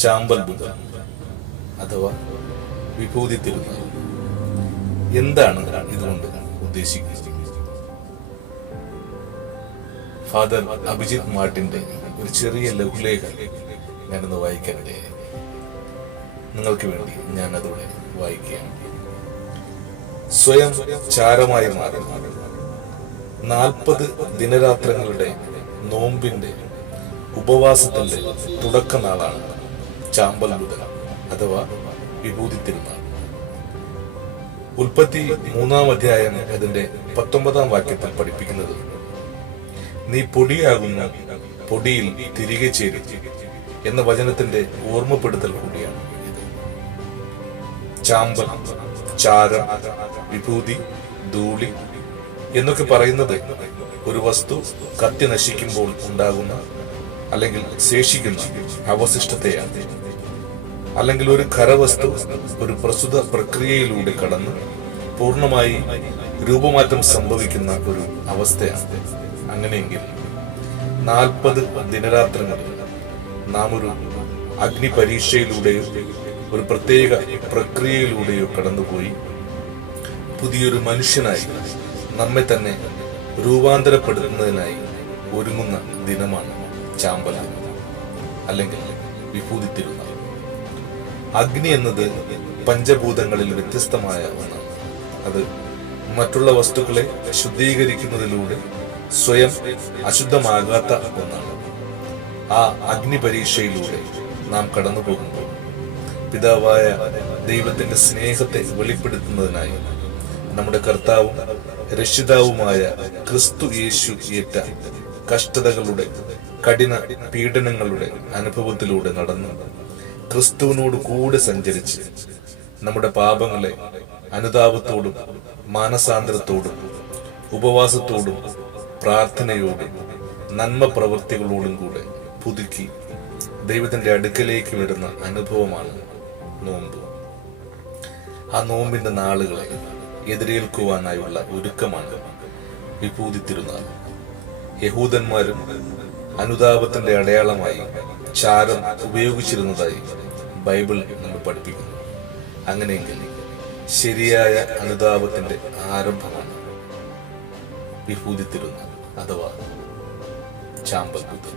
ചാമ്പൽ ബുധ അഥവാ വിഭൂതി തിരുനാൾ. എന്താണ് ഇതുകൊണ്ട് ഉദ്ദേശിക്കുന്നത്? ഫാദർ അഭിജിത്ത് മാർട്ടിന്റെ ഒരു ചെറിയ ലഘുലേഖ ഞാനൊന്ന് വായിക്കാനിടയായി. നിങ്ങൾക്ക് വേണ്ടി ഞാൻ അതോടെ വായിക്കുകയാണ്. സ്വയം ചാരമായി മാറി 40 ദിനരാത്രങ്ങളുടെ നോമ്പിന്റെ ഉപവാസത്തിന്റെ തുടക്കനാളാണ് ചാമ്പൽ ബുധ അഥവാ വിഭൂതി തിരുനാൾ. ഉൽപ്പത്തി 3-ാം അധ്യായം അതിന്റെ 19-ാം വാക്യത്തിൽ പഠിപ്പിക്കുന്നത്, നീ പൊടിയാകുന്ന പൊടിയിൽ തിരികെ ചേരും എന്ന വചനത്തിന്റെ ഓർമ്മപ്പെടുത്തൽ കൂടിയാണ് ഇത്. ചാമ്പൽ, ചാരം, വിഭൂതി, ധൂളി എന്നൊക്കെ പറയുന്നത് ഒരു വസ്തു കത്തി നശിക്കുമ്പോൾ ഉണ്ടാകുന്ന അല്ലെങ്കിൽ ശേഷിക്കുന്ന അവശിഷ്ടത്തെയാണ്. അല്ലെങ്കിൽ ഒരു ഖരവസ്തു ഒരു പ്രസ്തുത പ്രക്രിയയിലൂടെ കടന്ന് പൂർണ്ണമായി രൂപമാറ്റം സംഭവിക്കുന്ന ഒരു അവസ്ഥയാണ്. അങ്ങനെയെങ്കിൽ 40 ദിനരാത്രങ്ങളിൽ നാം ഒരു അഗ്നി പരീക്ഷയിലൂടെയോ ഒരു പ്രത്യേക പ്രക്രിയയിലൂടെയോ കടന്നുപോയി പുതിയൊരു മനുഷ്യനായി നമ്മെ തന്നെ രൂപാന്തരപ്പെടുത്തുന്നതിനായി ഒരുങ്ങുന്ന ദിനമാണ് ചാമ്പൽ അല്ലെങ്കിൽ വിഭൂതി തിരുനാൾ. അഗ്നി എന്നത് പഞ്ചഭൂതങ്ങളിൽ വ്യത്യസ്തമായ ഒന്നാണ്. അത് മറ്റുള്ള വസ്തുക്കളെ ശുദ്ധീകരിക്കുന്നതിലൂടെ സ്വയം അശുദ്ധമാകാത്ത ഒന്നാണ്. ആ അഗ്നി പരീക്ഷയിലൂടെ നാം കടന്നു പോകുമ്പോൾ പിതാവായ ദൈവത്തിന്റെ സ്നേഹത്തെ വെളിപ്പെടുത്തുന്നതിനായി നമ്മുടെ കർത്താവും രക്ഷിതാവുമായ ക്രിസ്തു യേശു ഏറ്റ കഷ്ടതകളുടെ കഠിന പീഡനങ്ങളുടെ അനുഭവത്തിലൂടെ നടന്ന് ക്രിസ്തുവിനോട് കൂടെ സഞ്ചരിച്ച് നമ്മുടെ പാപങ്ങളെ അനുതാപത്തോടും മാനസാന്തരത്തോടും ഉപവാസത്തോടും പ്രാർത്ഥനയോടും നന്മ പ്രവൃത്തികളോടും കൂടെ പുതുക്കി ദൈവത്തിന്റെ അടുക്കലേക്ക് വരുന്ന അനുഭവമാണ് നോമ്പ്. ആ നോമ്പിന്റെ നാളുകളെ എതിരേൽക്കുവാനായുള്ള ഒരുക്കമാണ് വിഭൂതി തിരുനാൾ. യഹൂദന്മാരും അനുതാപത്തിന്റെ അടയാളമായി ചാരം ഉപയോഗിച്ചിരുന്നതായി ബൈബിൾ നമ്മെ പഠിപ്പിക്കുന്നു. അങ്ങനെയെങ്കിൽ ശരിയായ അനുതാപത്തിന്റെ ആരംഭമാണ് വിഭൂതി തിരുനാൾ അഥവാ ചാമ്പൽ ബുധൻ.